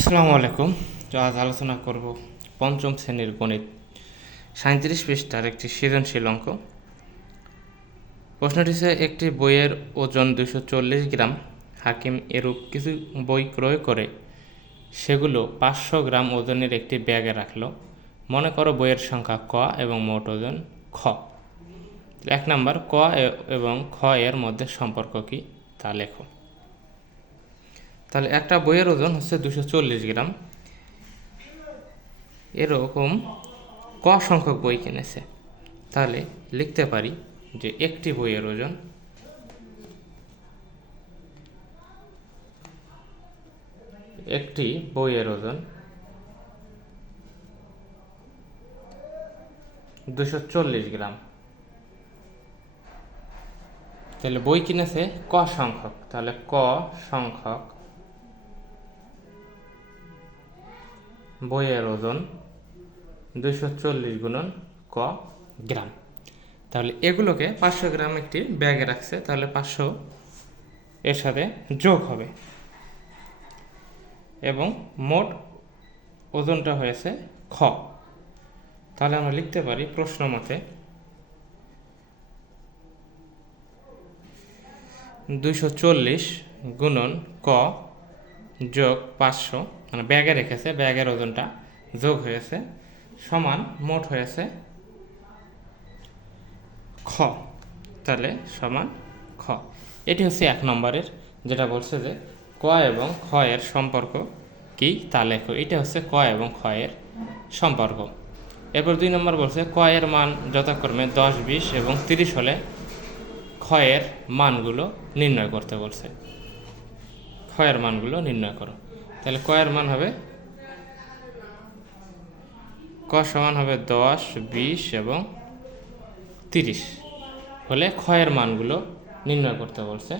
আসসালামু আলাইকুম। তো আজ আলোচনা করব পঞ্চম শ্রেণির গণিত। সাঁত্রিশ পৃষ্ঠার একটি সৃজনশীল অঙ্ক। প্রশ্নটি হচ্ছে, একটি বইয়ের ওজন দুশো চল্লিশ গ্রাম, হাকিম এরূপ কিছু বই ক্রয় করে, সেগুলো পাঁচশো গ্রাম ওজনের একটি ব্যাগে রাখল। মনে করো বইয়ের সংখ্যা ক এবং মোট ওজন খ। এক নাম্বার, ক এবং খ এর মধ্যে সম্পর্ক কি? তা লেখো। তাহলে একটা বইয়ের ওজন হচ্ছে দুশো চল্লিশ গ্রাম। এরকম ক সংখ্যক বই কিনেছে? তাহলে লিখতে পারি যে একটি বইয়ের ওজন একটি বইয়ের ওজন দুশো চল্লিশ গ্রাম। তাহলে বই কিনেছে ক সংখ্যক? তাহলে ক সংখ্যক বইয়ের ওজন দুশো চল্লিশ গুণন ক গ্রাম। তাহলে এগুলোকে পাঁচশো গ্রাম একটি ব্যাগে রাখছে, তাহলে পাঁচশো এর সাথে যোগ হবে। এবং মোট ওজনটা হয়েছে খ। তাহলে আমরা লিখতে পারি প্রশ্ন মতে দুশো চল্লিশ গুণন ক যোগ পাঁচশো মানে ব্যাগে রেখেছে, ব্যাগের ওজনটা যোগ হয়েছে সমান মোট হয়েছে খ। তাহলে সমান খ। এটি হচ্ছে এক নম্বরের, যেটা বলছে যে ক এবং খ এর সম্পর্ক কি তা লেখো। এটা হচ্ছে ক এবং খ এর সম্পর্ক। এরপর দুই নম্বর বলছে ক এর মান যথাক্রমে দশ, বিশ এবং তিরিশ হলে এর মানগুলো নির্ণয় করতে বলছে। ক্ষয়ের মানগুলো নির্ণয় করো। তাহলে কয়ের মান হবে ক সমান হবে দশ, বিশ এবং তিরিশ। হলে ক্ষয়ের মানগুলো নির্ণয় করতে বলছে।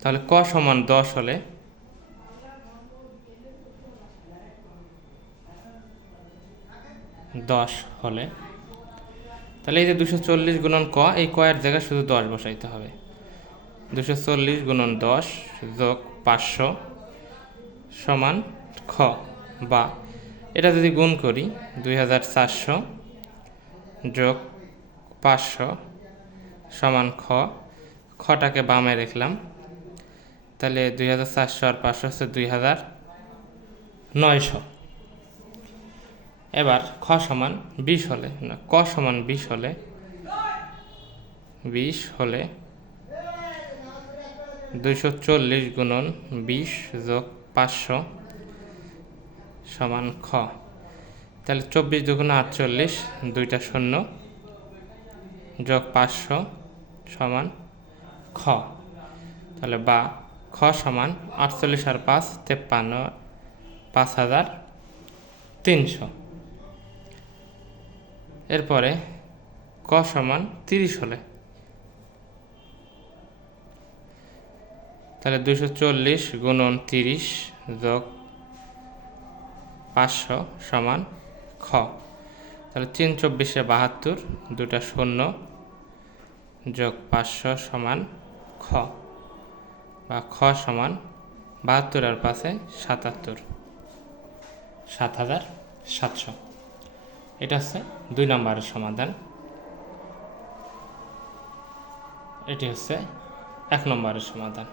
তাহলে ক সমান দশ হলে দশ হলে, তাহলে এই যে দুশো চল্লিশ গুণন ক, এই কয়ের জায়গায় শুধু দশ বসাইতে হবে। দুশো চল্লিশ গুণন দশ যোগ পাঁচশো সমান খ বা এটা যদি গুণ করি দুই হাজার চারশো যোগ পাঁচশো সমান খ, খটাকে বামে রাখলাম। তাহলে দুই হাজার চারশো আর পাঁচশো হচ্ছে দুই হাজার নয়শো। এবার খ সমান বিশ হলে ক সমান বিশ হলে বিশ হলে দুইশো চল্লিশ গুণন বিশ যোগ পাঁচশো সমান খ। তাহলে চব্বিশ দুগুণ আটচল্লিশ, দুইটা শূন্য যোগ পাঁচশো সমান খ। তাহলে বা, খ সমান আটচল্লিশ আর পাঁচ, তেপ্পান্ন, পাঁচ হাজার তিনশো। এরপরে ক সমান তিরিশ হলে। তাহলে দুশো চল্লিশ গুণন তিরিশ যোগ পাঁচশো সমান খ। তাহলে তিন চব্বিশে বাহাত্তর দুটা শূন্য যোগ পাঁচশো সমান খ। বা খ সমান বাহাত্তর আর পাশে সাতাত্তর, সাত হাজার সাতশো। এটা হচ্ছে দুই নম্বরের সমাধান। এটি হচ্ছে এক নম্বরের সমাধান।